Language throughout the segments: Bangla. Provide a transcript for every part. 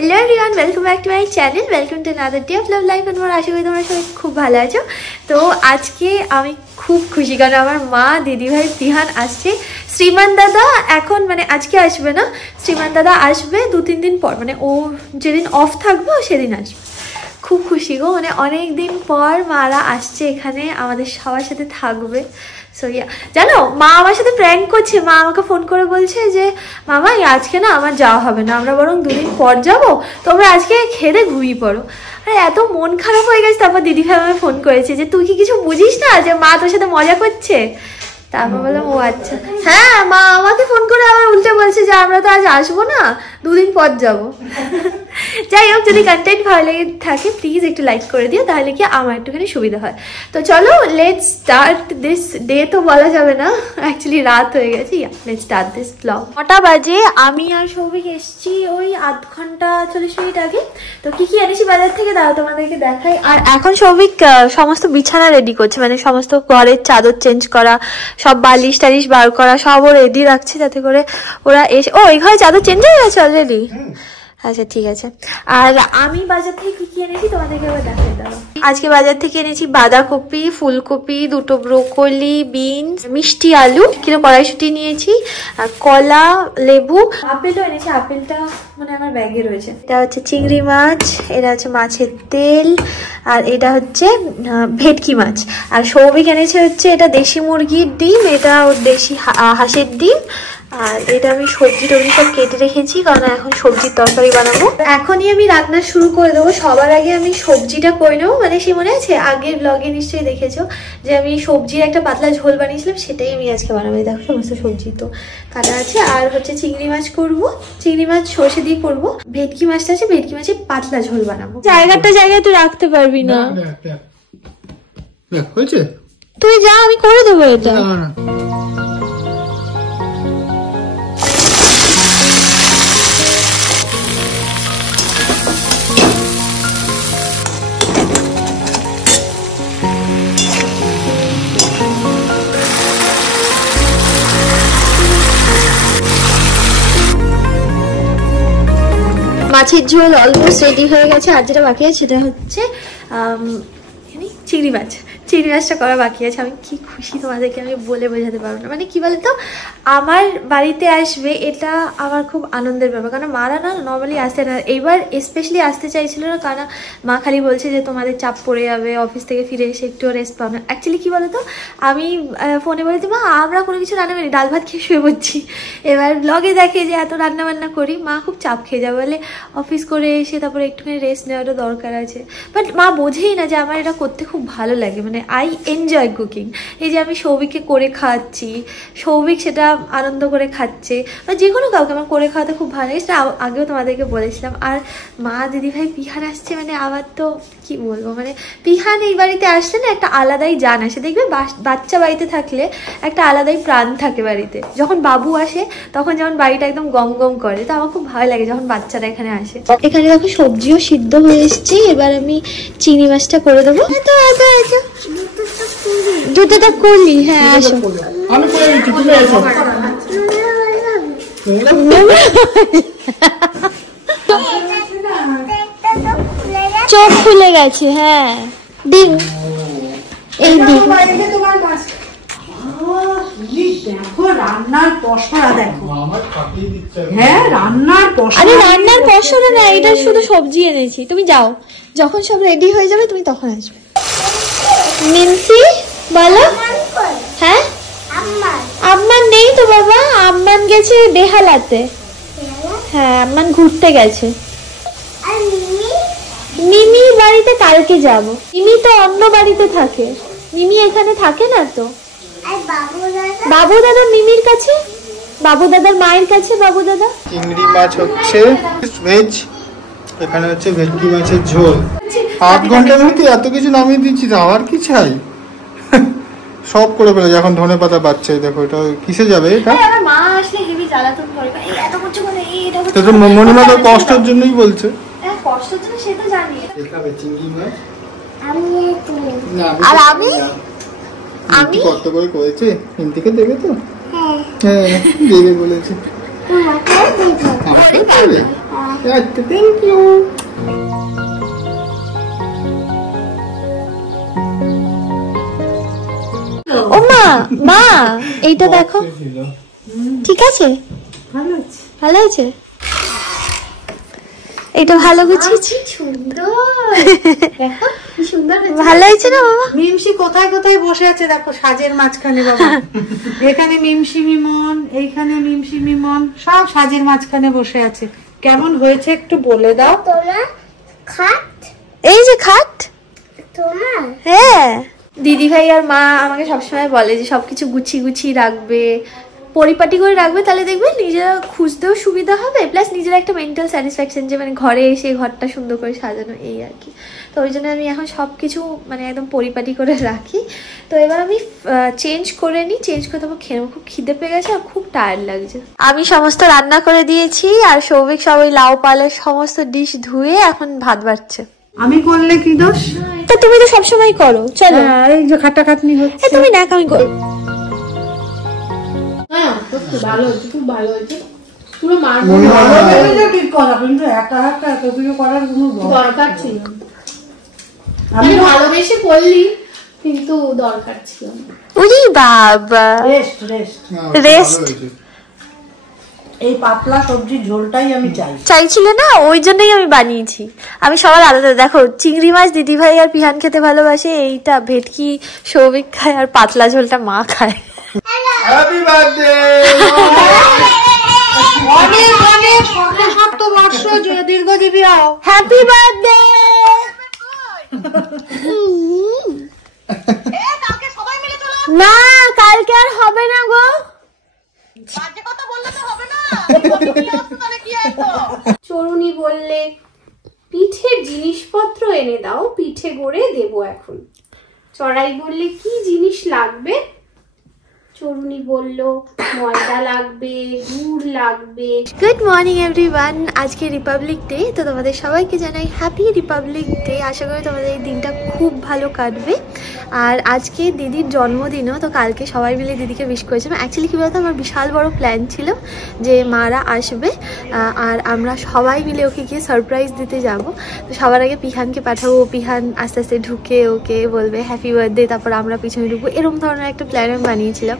Hello everyone, welcome back to my channel, welcome to another day of love life. और आशा करी তোমরা সবাই খুব ভালো আছো। তো আজকে আমি খুব খুশি কারণ আমার মা, দিদি ভাই, তিহান আসছে। শ্রীমান দাদা এখন মানে আজকে আসবে না, শ্রীমান দাদা আসবে 2-3 দিন পর, মানে ও যেদিন অফ থাকবে সেদিন আসবে। খুব খুশি গো, মানে অনেক দিন পর মারা আসছে এখানে, আমাদের সবার সাথে থাকবে। সো জানো, মা আমার সাথে প্র্যাঙ্ক করছে। মা আমাকে ফোন করে বলছে যে মামা আজকে না আমার যাওয়া হবে না, আমরা বরং 2 দিন পর যাবো, তোমরা আজকে খেয়ে ঘুমিয়ে পড়ো। আরে এত মন খারাপ হয়ে গেছে। তারপর দিদি ভাই আমাকে ফোন করেছে যে তুই কি কিছু বুঝিস না যে মা তোর সাথে মজা করছে। তারপর বললাম ও আচ্ছা। হ্যাঁ, মা আমাকে ফোন করে আবার উল্টে বলছে যে আমরা তো আজ আসবো না, 2 দিন পর যাবো। যাই হোক, যদি কন্টেন্ট ভালো লেগে থাকে প্লিজ একটু লাইক করে দিও, তাহলে কি আমার একটুখানি সুবিধা হয়। তো চলো লেটস স্টার্ট দিস ডে। তো বলা যাবে না, অ্যাকচুয়ালি রাত হয়ে গেছে। Let's start this blog. 9টা বাজে, আমি আর সৌভিক এসেছি ওই আধ ঘন্টা 40 মিনিট আগে। তো কি কি এনেছি বাজার থেকে দাঁড়াও তোমাদেরকে দেখাই। আর এখন সৌভিক সমস্ত বিছানা রেডি করছে, মানে সমস্ত ঘরের চাদর চেঞ্জ করা, সব বালিশ টালিশ বার করা, সব ও রেডি রাখছে যাতে করে ওরা এসে। ও এই ঘরে চাদর চেঞ্জ হয়ে গেছে অলরেডি। আচ্ছা ঠিক আছে। আর আমি বাজার থেকে কি কি এনেছি তোমাদেরকে এবার দেখাই দাও। আজকে বাজার থেকে এনেছি বাঁধাকপি, ফুলকপি, 2টো ব্রোকলি, বিনস, মিষ্টি আলু, কিলো কড়াইশুঁটি নিয়েছি, আর কলা, লেবু, আপেলও এনেছি। আপেলটা মানে আমার ব্যাগে রয়েছে। এটা হচ্ছে চিংড়ি মাছ, এটা হচ্ছে মাছের তেল, আর এটা হচ্ছে ভেটকি মাছ। আর সৌভিক এনেছে হচ্ছে এটা দেশি মুরগির ডিম, এটা ওর দেশি হাঁসের ডিম। আর এটা আমি সবজি টবজি সব কেটে রেখেছি, কারণ এখন সবজির তরকারি বানাবো। এখনই আমি রান্না শুরু করে দেবো। সবার আগে আমি সবজিটা করে নেবো। মানে সে মনে আছে আগের ব্লগে নিশ্চয়ই দেখেছো যে আমি সবজির একটা পাতলা ঝোল বানিয়েছিলাম, সেটাই আমি আজকে বানাবো। দেখো সমস্ত সবজি তো কাটা আছে। আর হচ্ছে চিংড়ি মাছ করবো, চিংড়ি মাছ সর্ষে দিয়ে করবো। ভেটকি মাছটা আছে, ভেটকি মাছের পাতলা ঝোল বানাবো। জায়গায় তুই রাখতে পারবি না, তুই যা, আমি করে দেবো এটা। মাছের ঝোল অলমোস্ট রেডি হয়ে গেছে। আর যেটা বাকি আছে সেটা হচ্ছে চিংড়ি মাছ। চিংড়ি মাছটা করা বাকি আছে। আমি কি খুশি তোমাদেরকে আমি বলে বোঝাতে পারবো না। মানে কি বলতো, আমার বাড়িতে আসবে এটা আমার খুব আনন্দের ব্যাপার, কারণ মারা না নর্মালি আসতে না, এইবার স্পেশালি আসতে চাইছিল না, কারণ মা খালি বলছে যে তোমাদের চাপ পড়ে যাবে, অফিস থেকে ফিরে এসে একটু রেস্ট পাও না। অ্যাকচুয়ালি কি বলতো, আমি ফোনে বলেছি মা আমরা কোনো কিছু রান্না করি, ডাল ভাত খেয়ে শুয়ে পড়ছি। এবার ব্লগে দেখে যে এত রান্না বান্না করি, মা খুব চাপ খেয়ে যাবে, বলে অফিস করে এসে তারপরে একটুখানি রেস্ট নেওয়াটা দরকার আছে। বাট মা বোঝেই না যে আমার এটা করতে খুব ভালো লাগে, মানে আই এনজয় কুকিং। এই যে আমি সৌভিককে করে খাওয়াচ্ছি, সৌভিক সেটা আনন্দ করে খাচ্ছে, বা যে কোনো কাউকে আমার করে খাওয়াতে খুব ভালো লাগে, সেটা আগেও তোমাদেরকে বলেছিলাম। আর মা, দিদি ভাই, পিহান আসছে, মানে আমার তো কি বলবো, মানে পিহান এই বাড়িতে আসলে না একটা আলাদাই জান আসে। দেখবে বাচ্চা বাড়িতে থাকলে একটা আলাদাই প্রাণ থাকে বাড়িতে। যখন বাবু আসে তখন যেমন বাড়িটা একদম গম গম করে, তো আমার খুব ভালো লাগে যখন বাচ্চারা এখানে আসে। এখানে দেখো সবজিও সিদ্ধ হয়ে এসছে, এবার আমি চিংড়ি মাছটা করে দেবো। দুটোটা করলি? হ্যাঁ আসো। চোখ খুলে গেছে। হ্যাঁ ডিম, এই ডিম। দেখো রান্নার পসরা, দেখো হ্যাঁ রান্নার পসরা। আরে রান্নার পসরা না, এটা শুধু সবজি এনেছি। তুমি যাও, যখন সব রেডি হয়ে যাবে তুমি তখন আসবে। মিনসি বলো। হ্যাঁ আম্মান নেই তো বাবা, আম্মান গেছে বেহালাতে। হ্যাঁ আম্মান ঘুরতে গেছে। মিমি বাড়িতে কালকে যাব। মিমি তো অন্য বাড়িতে থাকে, মিমি এখানে থাকে না তো। বাবু দাদা মিমির কাছে, বাবু দাদার মায়ের কাছে। বাবু দাদা চিংড়ি মাছ হচ্ছে ভেজ, এখানে হচ্ছে ভেটকি মাছের ঝোল। 8 ঘন্টার মধ্যে এত কিছু নামিয়ে দিচ্ছি, আর কি চাই? সব করে ফেলে। এখন ধনে পাতা বাচ্চাই, দেখো এটা কিসে যাবে? এটা মা আসলে হেভি জ্বালাতন করে, এই এত কিছু করে এটা তো মনিমা তো কষ্টের জন্যই বলছে। হ্যাঁ কষ্টের জন্য, সে তো জানি। দেখাবে চিংড়ি মাছ। আর আমি আমি কত করে করেছে হিন্দিকে দেবে তো? হ্যাঁ দেবে বলেছে। আচ্ছা, থ্যাংক ইউ। ও মা, মা এইটা দেখো, ঠিক আছে? ভালো আছে, ভালো আছে, এটা ভালো গুছিয়েছি। ভালো হয়েছে না বাবা? মিমসি কোথায় কোথায় বসে আছে দেখো, সাজের মাঝখানে বাবা। এখানে মিমসি মিমন, এইখানে মিমসি মিমন, সব সাজের মাঝখানে বসে আছে। কেমন হয়েছে একটু বলে দাও। তোমার খাট, এই যে খাট তোমার হ্যাঁ। দিদি ভাই আর মা আমাকে সবসময় বলে যে সবকিছু গুছিয়ে গুছিয়ে রাখবে, পরিপাটি করে রাখবে, তাহলে দেখবে নিজেরা খুঁজতেও সুবিধা হবে, প্লাস নিজের একটা মেন্টাল স্যাটিসফ্যাকশন যে মানে ঘরে এসে ঘরটা সুন্দর করে সাজানো, এই আর কি। তো ওই জন্য আমি এখন সব কিছু মানে একদম পরিপাটি করে রাখি। তো এবার আমি চেঞ্জ করে নিই, চেঞ্জ করে তারপর খেয়ে খুব খিদে পেয়ে গেছে আর খুব টায়ার্ড লাগছে। আমি সমস্ত রান্না করে দিয়েছি আর সৌভিক সব ওই লাউ পালের সমস্ত ডিশ ধুয়ে এখন ভাত বাড়ছে। আমি করলে কি দোষ? তো তুমি তো সবসময় করো, চলো। এই যে খাটাখাটনি হচ্ছে, তুমি না, আমি করো। ভালো হয়েছে, খুব ভালো হয়েছে। পুরো মার ঠিক করা, কিন্তু একা একা এত কিছু করার কোনো দরকার ছিল। আমি ভালোবেসে করলি, কিন্তু দরকার ছিল না। উরি বাবা, রেস্ট রেস্ট রেস্ট এই পাতলা সবজির ঝোলটাই আমি চাইছিলে না, ওই জন্যই আমি বানিয়েছি। আমি সবার আলাদা, দেখো চিংড়ি মাছ দিদি ভাই আর পিহান খেতে ভালোবাসে, এইটা ভেটকি সৌভিক খায়, আর পাতলা ঝোলটা মা খায়। Happy birthday. অনেক অনেক শতবর্ষ দীর্ঘজীবী হও। Happy birthday. না কালকে আর হবে না গো। চরুনি বললে পিঠের জিনিসপত্র এনে দাও, পিঠে গড়ে দেবো এখন। চড়াই বললে কি জিনিস লাগবে? চরুনি বলল ময়দা লাগবে, গুড় লাগবে। গুড মর্নিং এভরিওয়ান, আজকে রিপাবলিক ডে, তো তোমাদের সবাইকে জানাই হ্যাপি রিপাবলিক ডে। আশা করি তোমাদের এই দিনটা খুব ভালো কাটবে। আর আজকে দিদির জন্মদিনও, তো কালকে সবাই মিলে দিদিকে উইশ করেছিলাম। অ্যাকচুয়ালি কী বলতো, আমার বিশাল বড় প্ল্যান ছিল যে মারা আসবে আর আমরা সবাই মিলে ওকে গিয়ে সারপ্রাইজ দিতে যাব। তো সবার আগে পিহানকে পাঠাবো, পিহান আস্তে আস্তে ঢুকে ওকে বলবে হ্যাপি বার্থডে, তারপর আমরা পিছনে ঢুকবো, এরকম ধরনের একটা প্ল্যান আমি বানিয়েছিলাম।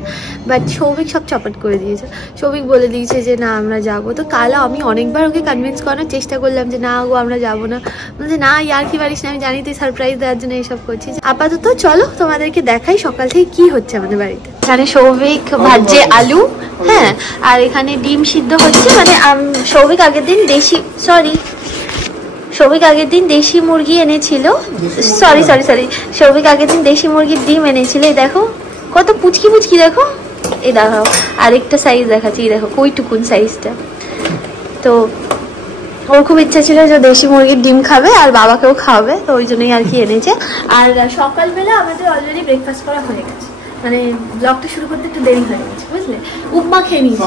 বাট সৌভিক সব চপাট করে দিয়েছে। সৌভিক বলে দিয়েছে যে না আমরা যাবো। তো কাল আমি অনেকবার ওকে কনভিন্স করানোর চেষ্টা করলাম যে না গো আমরা যাবো না, বলছে না ইয়ার কি পারিস না, আমি জানি তুই সারপ্রাইজ দেওয়ার জন্য এইসব করছিস। আপাতত চলো তোমাদেরকে দেখাই সকাল থেকে কি হচ্ছে আমাদের বাড়িতে। এখানে সৌভিক ভাজছে আলু, হ্যাঁ, আর এখানে ডিম সিদ্ধ হচ্ছে। মানে সৌভিক আগের দিন দেশি মুরগি এনেছিল, সৌভিক আগের দিন দেশি মুরগির ডিম এনেছিল। এই দেখো কত পুচকি পুচকি, দেখো এই দেখাও, আরেকটা সাইজ দেখাচ্ছি, দেখো ওইটুকুন সাইজটা। তো ওর খুব ইচ্ছা ছিল যে দেশি মুরগির ডিম খাবে আর বাবাকেও খাওয়াবে, তো ওই জন্যই আর কি এনেছে। আর সকালবেলা আমাদের অলরেডি ব্রেকফাস্ট করা হয়ে গেছে, মানে ব্লগটা শুরু করতে একটু দেরি হয়ে গেছে, বুঝলে। উপমা খেয়ে নিয়েছি,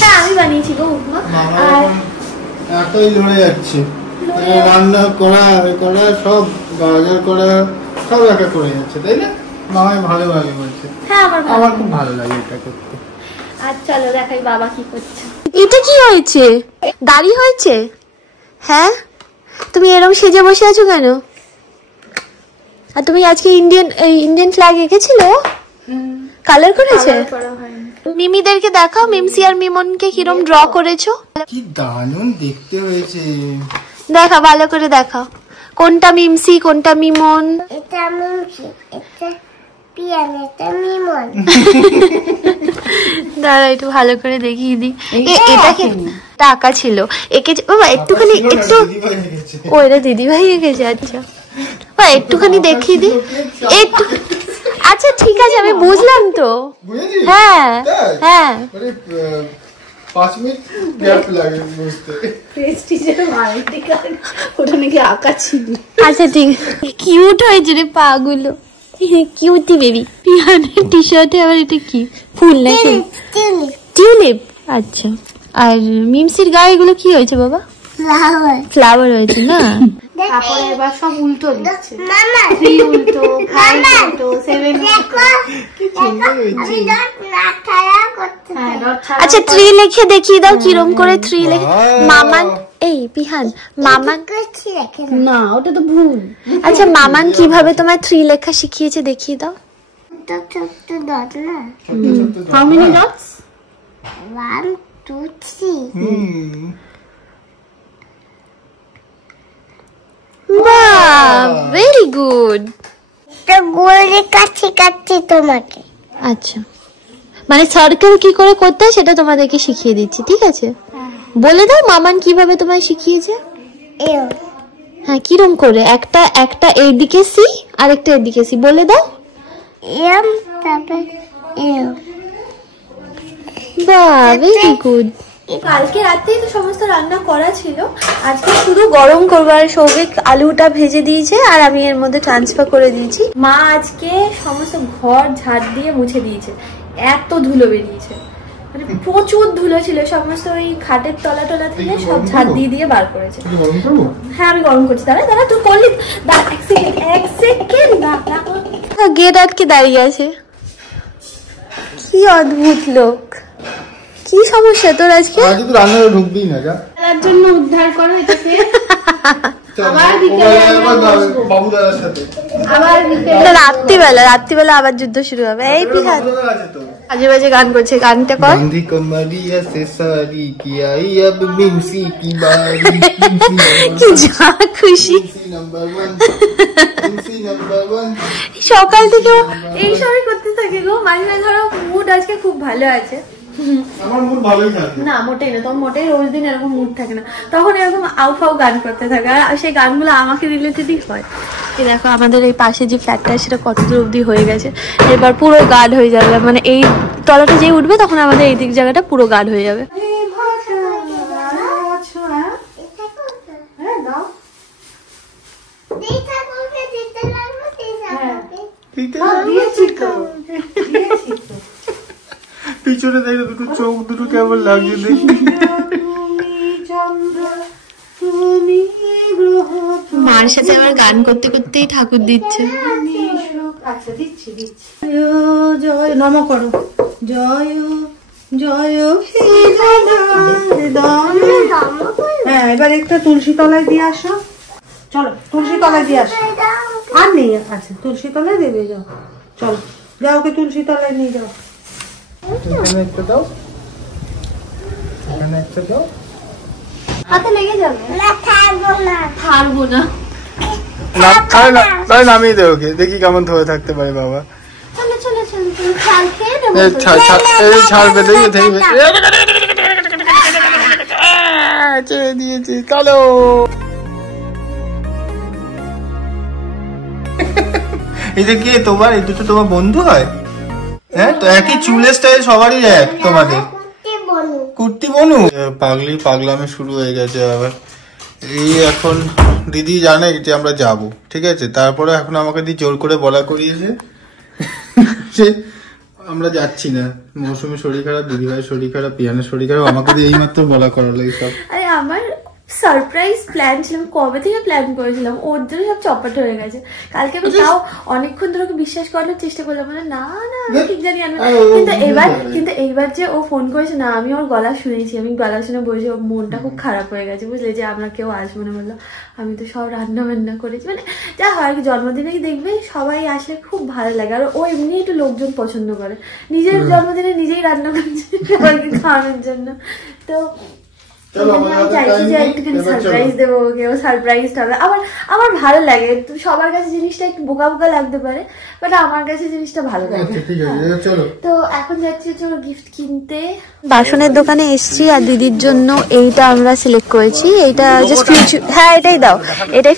হ্যাঁ আমি বানিয়েছি গো উপমা। আর এতই লড়ে যাচ্ছে, রান্না করা সব বাজার করা সব একা করে যাচ্ছে, তাই না? মামাই ভালো লাগে বলছে। হ্যাঁ আমার খুব ভালো লাগে এটা করতে। আর চলো দেখাই বাবা কি করছে। এটা কি হয়েছে, দাড়ি হয়েছে? হ্যাঁ তুমি এরকম সেজে বসে আছো কেন? আর তুমি আজকে ইন্ডিয়ান ফ্ল্যাগ এঁকেছিল, কালার করেছে? মিমিদেরকে দেখাও, মিমসি আর মিমনকে কিরম ড্র করেছো। কি দারুণ দেখতে হয়েছে, দেখা ভালো করে দেখাও, কোনটা মিমসি কোনটা মিমন। এটা মিমসি, এটা পিয়ান, এটা মিমন। দাঁড়া একটু ভালো করে দেখিয়ে দিই। এটা কি টাকা ছিল একে বাবা, একটুখানি একটু, ও এটা দিদিভাই এঁকেছে, আচ্ছা একটুখানি দেখিয়ে দিই একটু। আচ্ছা ঠিক আছে আমি বুঝলাম তো, হ্যাঁ হ্যাঁ 5 মিনিট গ্যাপ লাগে বুঝতে। ওটা নাকি আঁকা ছিল। আচ্ছা ঠিক, কিউট হয়েছে রে পাগুলো, কিউটি বেবি। পিয়ানের টি শার্টে আবার এটা কি ফুল নাকি? টিউলিপ। আচ্ছা আর মিমসির গায়ে এগুলো কি হয়েছে বাবা? ফ্লাওয়ার। ফ্লাওয়ার হয়েছে না? তারপরে এবার সব উল্টো দিচ্ছে, 3 উল্টো, 5 উল্টো, 7 উল্টো। আচ্ছা 3 লিখে দেখিয়ে দাও কিরম করে 3 লিখে। মামান, এই পিহান, মামান না ওটা তো ভুল। আচ্ছা মামান কিভাবে তোমার 3 লেখা শিখিয়েছে দেখিয়ে দাও। How many dots? 1 2 3 বাহ, ভেরি গুড। তো গোলে কাছে কাছে তোমাকে। আচ্ছা মানে সার্কেল কি করে করতে হয় সেটা তোমাদেরকে শিখিয়ে দিচ্ছি, ঠিক আছে? বলে দাও মামান কিভাবে তোমায় শিখিয়েছে। হ্যাঁ কিরম করে, একটা এইদিকে সি আর একটা এদিকে সি, বলে দাও। এম তারপর এম। বাহ, ভেরি গুড। কালকে রাতেই তো সমস্ত রান্না করা ছিল, আজকে শুধু গরম করবো। আর সৌভিক আলুটা ভেজে দিয়েছে আর আমি এর মধ্যে ট্রান্সফার করে দিয়েছি। মা আজকে সমস্ত ঘর ঝাড় দিয়ে মুছে দিয়েছে, এত ধুলো বেরিয়েছে, মানে প্রচুর ধুলো ছিল, সমস্ত ওই খাটের তলা টলা থেকে সব ঝাড় দিয়ে বার করেছে। হ্যাঁ আমি গরম করছি। দাঁড়া তুই করলি, এক সেকেন্ড গেট আটকে দাঁড়িয়ে আছে। কি অদ্ভুত লোক, কি সমস্যা তোর আজকে? আজকে তো রান্নাঘরে ঢুকবি না, যা তার জন্য উদ্ধার করো এটাকে। আবার বাবু দাদার সাথে রাত্রিবেলা আবার যুদ্ধ শুরু হবে। এই পিহান বাজে বাজে গান করছে, গানটা কর। কি যা খুশি, সকাল থেকে এই সবই করতে থাকে গো। মাঝে মাঝে ধরো মুড আজকে খুব ভালো আছে, আমার মুড ভালোই থাকে না মোটেই না, তোমার মোটেই রোজ দিন এরকম মুড থাকে না, তখন এরকম আউফাউ গান করতে থাকে। আর সেই গানগুলো আমাকে রিলেটেডই হয়। এই দেখো আমাদের এই পাশে যে ফ্ল্যাটটা সেটা কত দূর অব্দি হয়ে গেছে, এবার পুরো গার্ড হয়ে যাবে, মানে এই তলাটা যেই উঠবে তখন আমাদের এই দিক জায়গাটা পুরো গার্ড হয়ে যাবে। পিছনে দেখে দুটো চোখ দুটো কেমন লাগছে দেখি। মার সাথে আবার গান করতে করতেই ঠাকুর দিচ্ছে। আচ্ছা দিচ্ছি। জয় নম করো, জয় জয়। হ্যাঁ এবার একটা তুলসী তলায় দিয়ে আসো, চলো তুলসী তলায় দিয়ে আসো। আর নেই, আচ্ছা তুলসী তলায় দেবে, যাও চলো যাও, ওকে তুলসী তলায় নিয়ে যাও। এখানে একটা দাও, এখানে একটা দাও। হাতে লেগে যাবে, ছাড়বো না। নামিয়ে দে ওকে, দেখি কেমন ধরে থাকতে পারে বাবা। চলো চলো চলো ছাড় খেয়ে দেবো। ছাড়বে ছেড়ে দিয়েছি, চলো। এই যে কে তোমার, এই দুটো তোমার বন্ধু হয়? হ্যাঁ তো একই চুলের স্টাইল সবারই এক তোমাদের। কুর্তি বনু পাগলামে শুরু হয়ে গেছে আবার। এই এখন দিদি জানে যে আমরা যাব, ঠিক আছে, তারপরে এখন আমাকে দিয়ে জোর করে বলা করিয়েছে যে আমরা যাচ্ছি না, মৌসুমীর শরীর খারাপ, দিদি ভাইয়ের শরীর খারাপ, পিয়ানের শরীর খারাপ, আমাকে দিয়ে এইমাত্র বলা করালো এইসব। আরে আমার সারপ্রাইজ প্ল্যান ছিলাম, কবে থেকে প্ল্যান করেছিলাম, ওর জন্য সব চপাট হয়ে গেছে। কালকে আমি তাও অনেকক্ষণ ধরে ওকে বিশ্বাস করানোর চেষ্টা করলাম, মানে না না আমি ঠিক জানি আনবো, কিন্তু এইবার যে ও ফোন করেছে না, আমি ওর গলা শুনেছি, আমি গলা শুনে বলছি ওর মনটা খুব খারাপ হয়ে গেছে, বুঝলে, যে আমরা কেউ আসবো না। বললো আমি তো সব রান্না বান্না করেছি, মানে যা হয় জন্মদিনে দেখবে সবাই আসলে খুব ভালো লাগে। আর ও এমনি একটু লোকজন পছন্দ করে, নিজের জন্মদিনে নিজেই রান্না করছে সবাইকে খাওয়ানোর জন্য। তো চাইছি যে একটুখানি সারপ্রাইজ দেবো ওকে, ও সারপ্রাইজ হবে। আমার ভালো লাগে, সবার কাছে জিনিসটা একটু বোকা বোকা লাগতে পারে, বাট আমার কাছে জিনিসটা ভালো লাগে। তো এখন যাচ্ছি ওর গিফট কিনতে। বাসনের দোকানে এসছি আর দিদির জন্য এইটা আমরা সিলেক্ট করেছি। এইটা জাস্ট ফিউচার, হ্যাঁ এটাই দাও, এটাই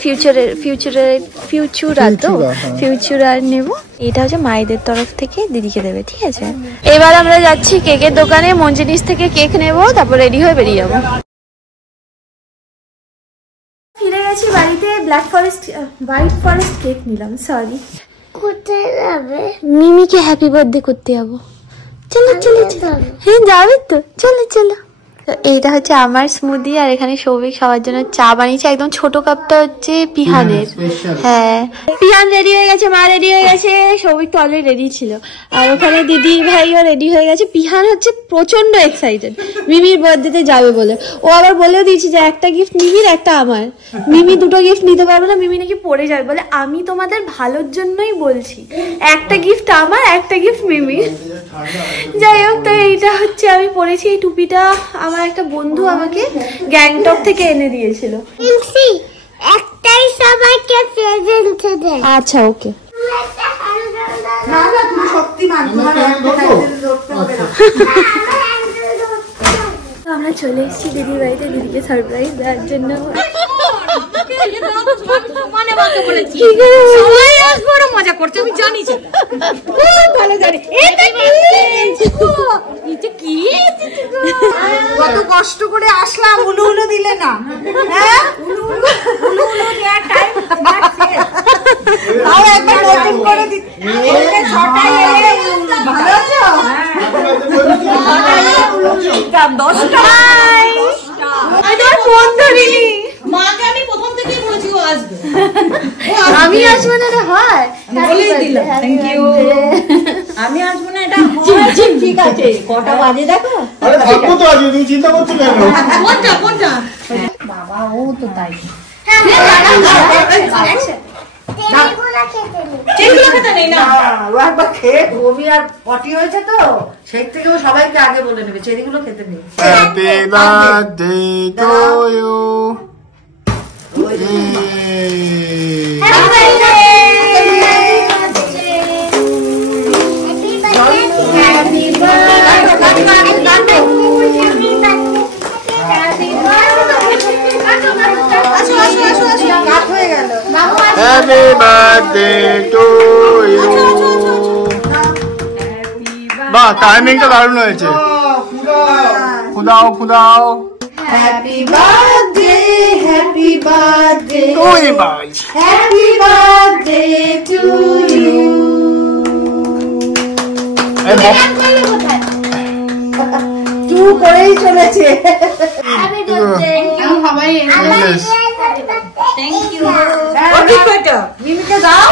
ফিউচারার নেব। এটা হচ্ছে মায়েদের তরফ থেকে দিদিকে দেবে, ঠিক আছে। এবার আমরা যাচ্ছি কেকের দোকানে, মঞ্জিনিস থেকে কেক নেব, তারপর রেডি হয়ে বেরিয়ে যাবো। ফিরে গেছি বাড়িতে, হোয়াইট ফরেস্ট কেক নিলাম, সরি। কোথায় যাবে? মিমিকে হ্যাপি বার্থডে করতে যাবো। চলো চলো চলো, হ্যাঁ যাবে তো, চলো চলো। এইটা হচ্ছে আমার স্মুদি, আর এখানে সৌভিক সবার জন্য চা বানিয়েছে। একদম ছোট কাপটা হচ্ছে পিহানের। হ্যাঁ, পিহান রেডি হয়ে গেছে, মা রেডি হয়ে গেছে, সৌভিক তো অলরেডি রেডি ছিল, আর ওখানে দিদি ভাইও রেডি হয়ে গেছে। পিহান হচ্ছে প্রচন্ড এক্সাইটেড মিমির বার্থডেতে যাবে বলে। ও আবার বলেও দিয়েছি যে একটা গিফট মিমির, একটা আমার। মিমি দুটো গিফট নিতে পারবে না, মিমি নাকি পড়ে যাবে বলে। আমি তোমাদের ভালোর জন্যই বলছি, একটা গিফট আমার, একটা গিফট মিমির। যাই হোক, তো এইটা হচ্ছে আমি পরেছি। এই টুপিটা আমার একটা বন্ধু আমাকে গ্যাংটক থেকে এনে দিয়েছিল। একটাই সবাইকে প্রেজেন্ট দে। আচ্ছা, ওকে। না না, তুমি শক্তিমান, তোমার আমরা চলে এসেছি দিদির বাড়িতে দিদিকে সারপ্রাইজ দেওয়ার জন্য। মজা করছে, আমি জানি ভালো জানি। কত কষ্ট করে আসলাম, উলু উলু দিলে না? হ্যাঁ, উলু উলু দেওয়ার টাইম আর একবার নতুন করে দিতে। ভালো আছো? মাকে আমি প্রথম থেকেই বলেছি ও আসবে। আমি আসবো না, এটা হয় বলেই দিলাম। Thank you. আমি আসবো না, এটা ঠিক আছে। কটা বাজে দেখো। আরে থাকবো তো আজ, তুমি চিন্তা করছো কেন? কোনটা কোনটা বাবা, ও তো তাই। একবার খেয়ে বমি আর পটি হয়েছে তো, সেই থেকে ও সবাইকে আগে বলে নেবে চেরিগুলো খেতে নেই। Happy birthday to you. Happy birthday to you. বাহ, টাইমিংটা দারুণ হয়েছে। ফুদাও ফুদাও। Happy birthday, happy birthday to you ভাই। Happy birthday to you. টু করেই চলেছে। Thank you. মিমিকে দাও।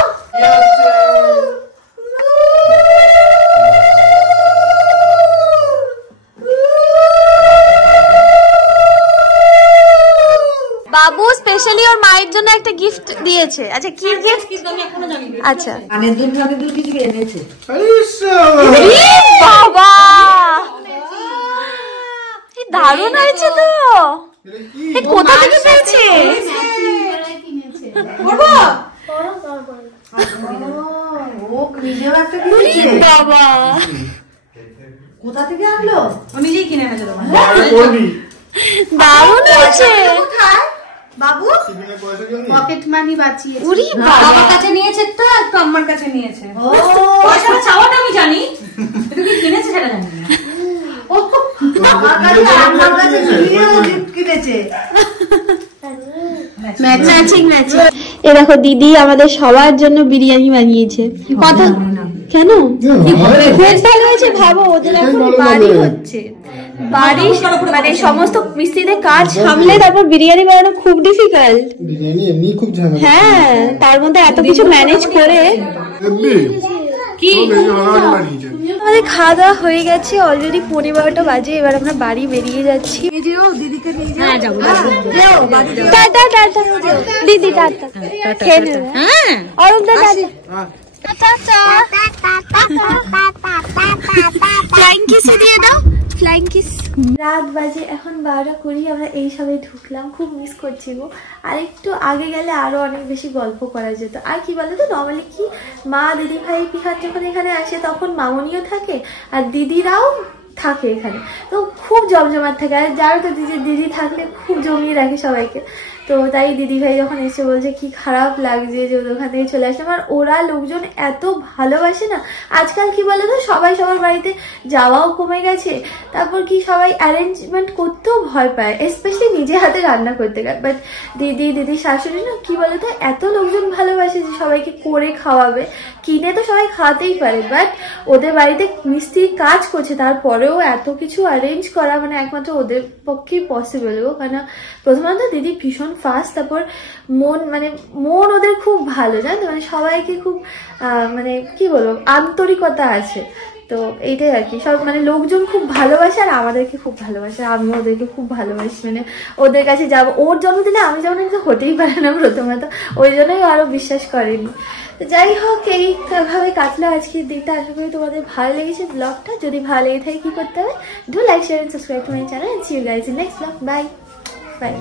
বাবু স্পেশালি ওর মায়ের জন্য একটা গিফট দিয়েছে। আচ্ছা, কি গিফট? আমি এখনো জানি না। আচ্ছা, কানের দুল কিছু এনেছে। বাবা, কি দারুণ হয়েছে তো। কোথা থেকে পেয়েছে? ও নিজেও একটা কিনেছে। বাবা, কোথা থেকে আনলো? ও নিজেই কিনে এনেছে তোমার। দারুণ হয়েছে। বাবু পকেট মানি বাঁচিয়েছে। উরি বাবার কাছে নিয়েছে তো, একটু আমার কাছে নিয়েছে। পয়সাটা চাওয়াটা আমি জানি, কিন্তু কি কিনেছে সেটা জানি না। আমার কাছে গিফট কিনেছে। Matching matching. এ দেখো, দিদি আমাদের সবার জন্য বিরিয়ানি বানিয়েছে। কথা কেন? বেশ ভালো হয়েছে। ভাবো, ওদের এখন বাড়ি হচ্ছে, বাড়ি মানে সমস্ত মিস্ত্রিদের কাজ সামলে তারপর বিরিয়ানি বানানো খুব ডিফিকাল্ট। বিরিয়ানি এমনি খুব ঝামেলা। হ্যাঁ, তার মধ্যে এত কিছু ম্যানেজ করে। কি আমাদের খাওয়া দাওয়া হয়ে গেছে অলরেডি, 11:15 বাজে। এবার আমরা বাড়ি বেরিয়ে যাচ্ছি। হ্যাঁ, যাবো। টাটা টাটা দিদি, টাটা। খেয়ে নেবে। হ্যাঁ, অরুণ দা, টাটা। ফ্লাইং কিস দিয়ে দাও, ফ্লাইং কিস। রাত বাজে এখন 12:20। আমরা এই সবে ঢুকলাম, খুব মিস করছি গো। আর একটু আগে গেলে আরো অনেক বেশি গল্প করা যেত। আর কি বলতো, নর্মালি কি মা, দিদি ভাই, পিহান যখন এখানে আসে তখন মামনিও থাকে আর দিদিরাও থাকে এখানে, তো খুব জমজমাট থাকে। আর যারা তো দিদি থাকলে খুব জমিয়ে রাখে সবাইকে। তো তাই দিদিভাই যখন এসে বলছে কি খারাপ লাগছে যে ওদের ওখান থেকে চলে আসলাম। আর ওরা লোকজন এত ভালোবাসে না, আজকাল কি বলে তো সবাই সবার বাড়িতে যাওয়াও কমে গেছে, তারপর কি সবাই অ্যারেঞ্জমেন্ট করতেও ভয় পায়, স্পেশালি নিজে হাতে রান্না করতে গেলে। বাট দিদির শাশুড়ি না কি বলে তো এত লোকজন ভালোবাসে যে সবাইকে করে খাওয়াবে, কিনে তো সবাই খাওয়াতেই পারে, বাট ওদের বাড়িতে মিস্ত্রি কাজ করছে তারপরেও এত কিছু অ্যারেঞ্জ করা মানে একমাত্র ওদের পক্ষেই পসিবল। কারণ প্রথমত দিদি ভীষণ ফাস্ট, তারপর মন ওদের খুব ভালো, জানো মানে সবাইকে খুব মানে কি বলবো আন্তরিকতা আছে। তো এইটাই আর কি, সব মানে লোকজন খুব ভালোবাসে আর আমাদেরকে খুব ভালোবাসে, আমি ওদেরকে খুব ভালোবাসি। মানে ওদের কাছে যাবো, ওর জন্মদিনে আমি যেমন তো হতেই পারে না প্রথমত, ওই জন্যই আরো বিশ্বাস করেনি। তো যাই হোক এইভাবে কাটলো আজকের দিনটা। আশা করি তোমাদের ভালো লেগেছে ব্লগটা। যদি ভালো লেগে থাকে কি করতে হবে, do like share and subscribe to my channel and see you guys in next vlog. Bye by.